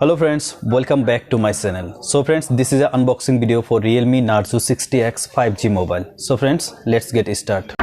Hello friends, welcome back to my channel. So friends, this is an unboxing video for Realme Narzo 60X 5G mobile. So friends, let's get started.